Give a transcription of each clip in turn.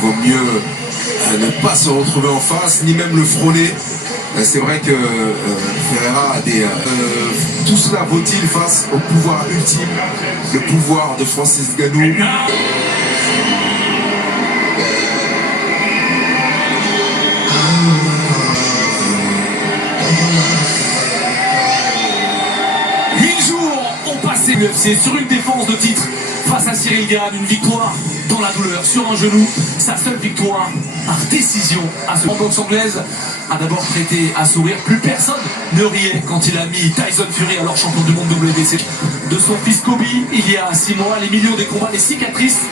vaut mieux ne pas se retrouver en face, ni même le frôler. C'est vrai que Ferreira a des... tout cela vaut-il face au pouvoir ultime, le pouvoir de Francis Ngannou. UFC sur une défense de titre face à Cyril Gane, une victoire dans la douleur, sur un genou, sa seule victoire par décision à ce boxe anglaise a d'abord prêté à sourire. Plus personne ne riait quand il a mis Tyson Fury, alors champion du monde WBC, de son fils Kobe il y a 6 mois. Les millions des combats, les cicatrices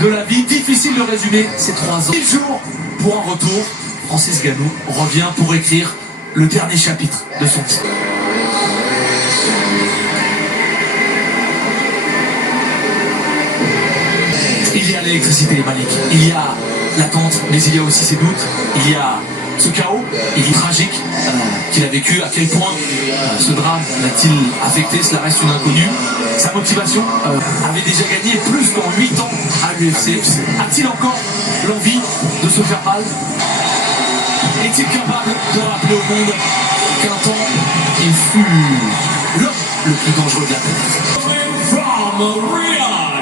de la vie, difficile de résumer ces 3 ans. 10 jours pour un retour, Francis Ngannou revient pour écrire le dernier chapitre de son titre. Il y a l'électricité, Malik, il y a l'attente, mais il y a aussi ses doutes, il y a ce chaos, il est tragique qu'il a vécu, à quel point ce drame l'a-t-il affecté, cela reste une inconnue. Sa motivation avait déjà gagné plus dans 8 ans à l'UFC. A-t-il encore l'envie de se faire mal? Est-il capable de rappeler au monde qu'un temps, il fut l'homme le plus dangereux de la Terre?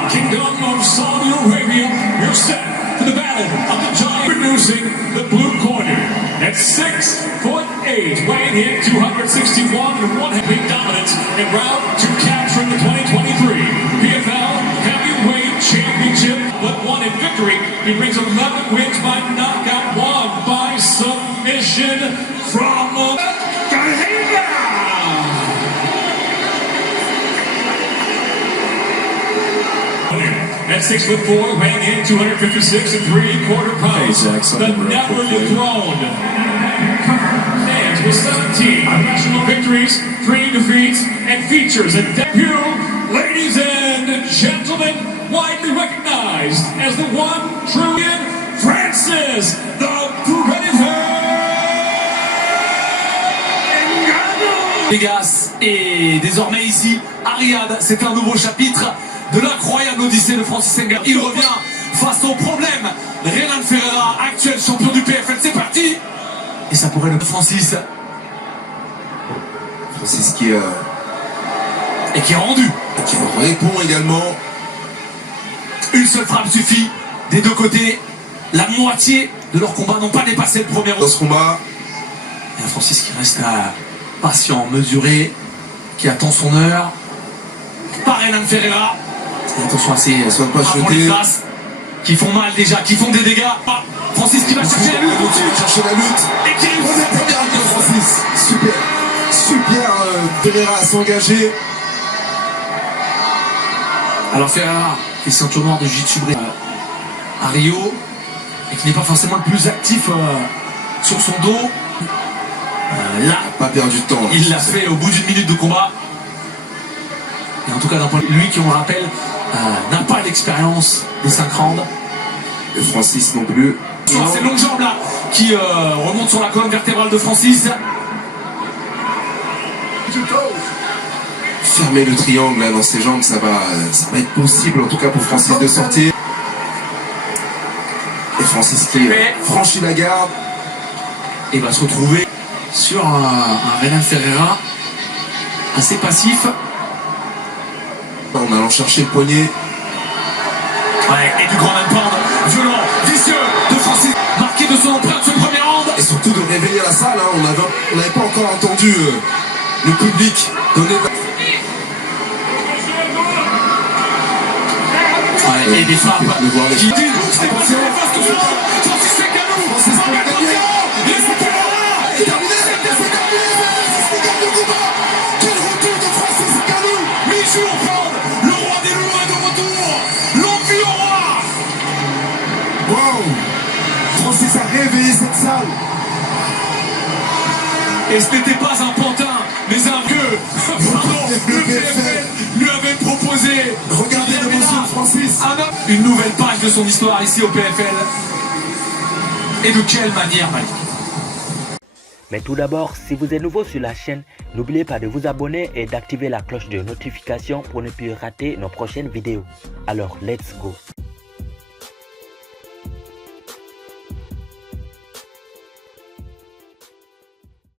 Kingdom of Saudi Arabia, you're set for the battle of the giant, producing the blue corner. At 6'8", weighing in 261 and one heavy dominance en route to capturing the 2023 PFL Heavyweight Championship, but won in victory. He brings 11 wins by knockout, one by submission from Carrera. At 6'4", weighing in 256 3/4 pounds, the never-dethroned stands with 17 professional victories, 3 defeats, and features a debut, ladies and gentlemen, widely recognized as the one true Francis the Predator Ngannou. Vegas et désormais ici à Riyad, c'est un nouveau chapitre de l'incroyable odyssée de Francis Ngannou. Il revient face au problème. Renan Ferreira, actuel champion du PFL, c'est parti. Et ça pourrait le Francis. Francis qui et qui est rendu. Qui répond également. Une seule frappe suffit. Des deux côtés, la moitié de leur combat n'ont pas dépassé le premier round. Dans ce combat, il y a Francis qui reste patient, mesuré, qui attend son heure. Par Renan Ferreira. Attention à ces traces qui font mal déjà, qui font des dégâts. Francis qui va chercher la lutte tout de suite. Chercher la lutte. Et qui réussit sa première lutte de Francis. Super Ferreira à s'engager. Alors Ferreira, qui est ceinture noire de Jiu-Jitsu à Rio, et qui n'est pas forcément le plus actif sur son dos. Là, il n'a pas perdu de temps. Il l'a fait au bout d'une minute de combat. Et en tout cas, d'un point de vue, lui qui, on le rappelle, n'a pas l'expérience des 5 rounds. Et Francis non plus. Sur ces longues jambes là, qui remontent sur la colonne vertébrale de Francis. Fermer le triangle là dans ses jambes, ça va être possible en tout cas pour Francis de sortir. Et Francis qui franchit la garde. Et va se retrouver sur un Renan Ferreira assez passif. En allant chercher le poignet. Ouais, et du grand manpound violent, vicieux de Francis, marqué de son empreinte ce premier round. Et surtout de réveiller la salle, hein. On n'avait pas encore entendu le public donner de la... Ouais, et des frappes qui disent c'est pas attention. Francis Ngannou, Francis Ngannou, et c'est terminé. Quel retour de Francis Ngannou. Michou Prendre, le roi des loups est de retour, l'envie au roi. Wow. Francis a réveillé cette salle. Et ce n'était pas un pantin, mais un gueux. Le PFL lui avait proposé. Regardez l'émotion de Francis. Une nouvelle page de son histoire ici au PFL. Et de quelle manière, Malik? Mais tout d'abord, si vous êtes nouveau sur la chaîne, n'oubliez pas de vous abonner et d'activer la cloche de notification pour ne plus rater nos prochaines vidéos. Alors, let's go!